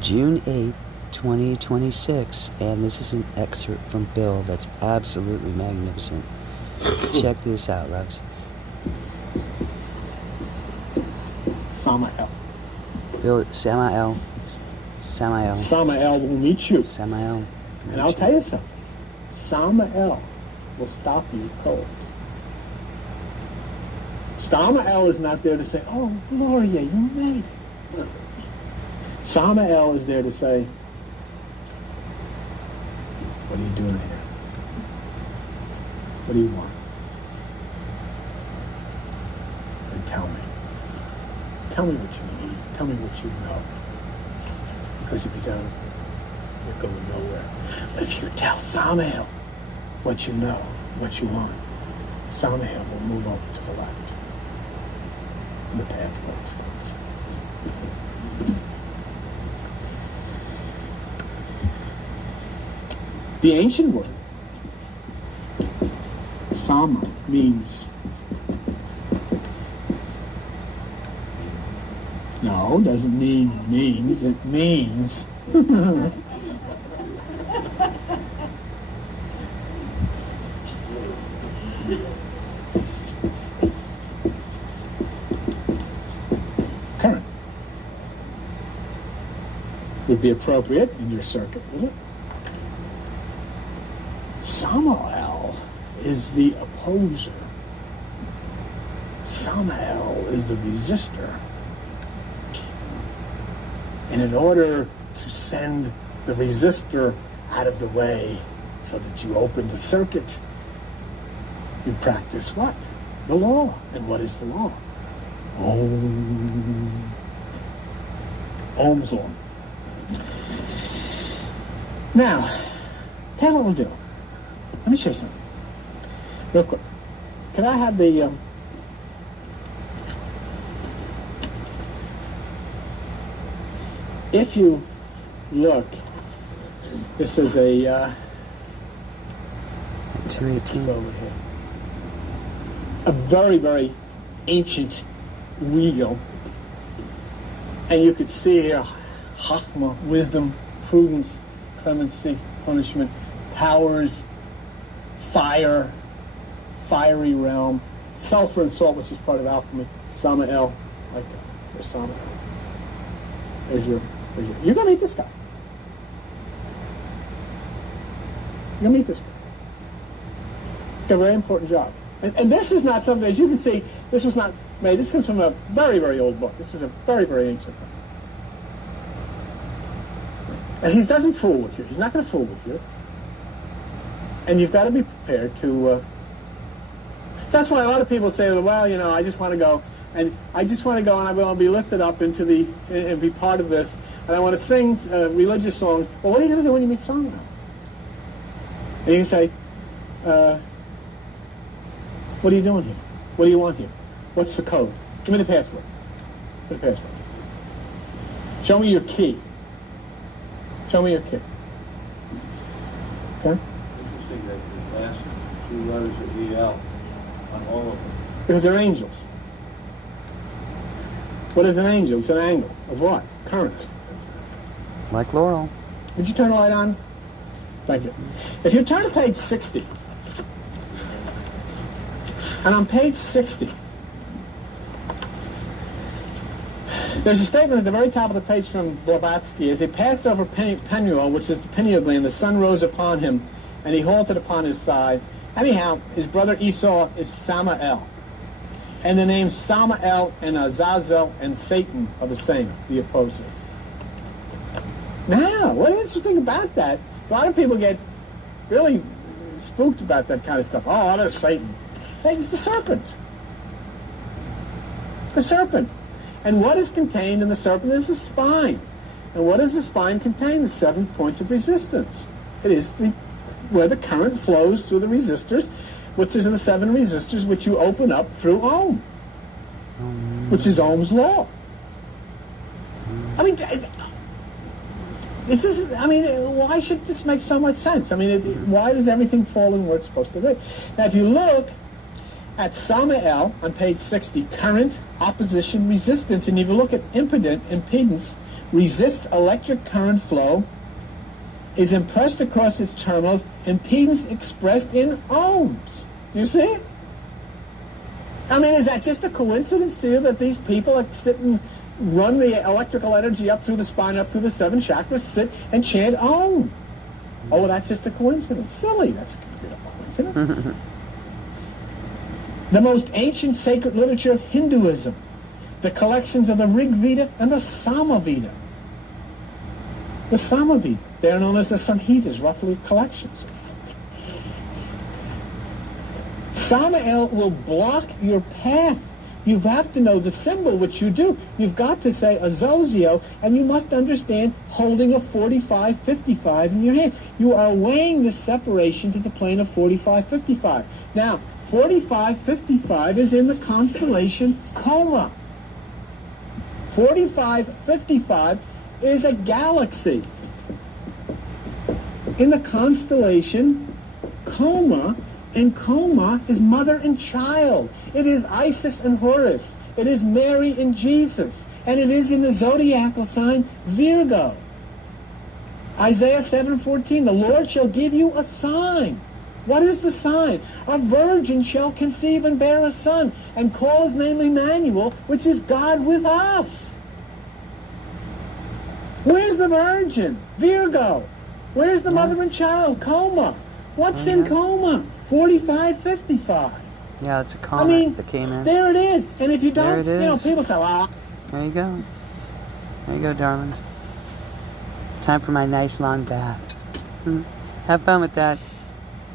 June 8th, 2026, and this is an excerpt from Bill that's absolutely magnificent. Check this out, loves. Samael. Bill, Samael Samael will meet you. Samael. And I'll tell you something. Samael will stop you cold. Samael is not there to say, oh, Gloria, you made it. Samael is there to say, what are you doing here? What do you want? And tell me. Tell me what you need. Tell me what you know. Because if you don't, you're going nowhere. But if you tell Samael what you know, what you want, Samael will move over to the left. And the path works. The ancient word, Sama, means, no, doesn't mean means, it means. Current would be appropriate in your circuit, would it? Samael is the opposer. Samael is the resistor. And in order to send the resistor out of the way so that you open the circuit, you practice what? The law. And what is the law? Om. Ohm's law. Now, tell you what we'll do. Let me show you something. Real quick. Can I have the... if you look, this is a... 218. over here. A very, very ancient wheel. And you could see here, Chachma, wisdom, prudence, clemency, punishment, powers, fire, fiery realm, sulfur and salt, which is part of alchemy, Samael, like that. There's Samael. There's your, you're going to meet this guy. You're going to meet this guy. He's got a very important job. And this is not something, as you can see, this was not made, this comes from a very, very old book. This is a very, very ancient thing. And he doesn't fool with you. He's not going to fool with you. And you've got to be prepared to... So that's why a lot of people say, well, you know, I just want to go, and I just want to go, and I will be lifted up into the, and be part of this, and I want to sing religious songs. Well, what are you going to do when you meet Sangha? And you can say, what are you doing here? What do you want here? What's the code? Give me the password. Give me the password. Show me your key. Show me your key. Okay? Interesting that the last two letters are EL on all of them. Because they're angels. What is an angel? It's an angle. Of what? Current. Like Laurel. Would you turn the light on? Thank you. If you turn to page 60, and on page 60, there's a statement at the very top of the page from Blavatsky. As he passed over Penuel, which is the pineal gland, the sun rose upon him, and he halted upon his thigh. Anyhow, his brother Esau is Samael. And the names Samael and Azazel and Satan are the same, the opposer. Now, what is interesting about that? A lot of people get really spooked about that kind of stuff. Oh, there's Satan. Satan's the serpent. The serpent. And what is contained in the serpent is the spine. And what does the spine contain? The 7 points of resistance. It is where the current flows through the resistors, which is in the 7 resistors, which you open up through Ohm, which is Ohm's law. I mean, why should this make so much sense? I mean, why does everything fall in where it's supposed to be? Now, if you look at Samael on page 60, current, opposition, resistance, and if you look at impedance, resists electric current flow, is impressed across its terminals, impedance expressed in ohms. You see it? I mean, is that just a coincidence to you that these people that sit and run the electrical energy up through the spine, up through the 7 chakras, sit and chant Om? Oh, well, that's just a coincidence. Silly. That's a coincidence. The most ancient sacred literature of Hinduism, the collections of the Rig Veda and the Samaveda. The Samaveda. They are known as the Samhitas, roughly collections. Samael will block your path. You have to know the symbol, which you do. You've got to say Azozio, and you must understand holding a 45-55 in your hand. You are weighing the separation to the plane of 45-55. Now, 45-55 is in the constellation Coma. 45-55 is a galaxy in the constellation Coma. And Coma is mother and child. It is Isis and Horus. It is Mary and Jesus. And it is in the zodiacal sign Virgo. Isaiah 7:14, the Lord shall give you a sign. What is the sign? A virgin shall conceive and bear a son, and call his name Emmanuel, which is God with us. Where's the virgin? Virgo. Where's the mother and child? Coma. What's in Coma? 45-55. Yeah, it's a comet that came in. There it is. And if you don't, There it is. people say, well, There you go. There you go, darlings. Time for my nice long bath. Have fun with that.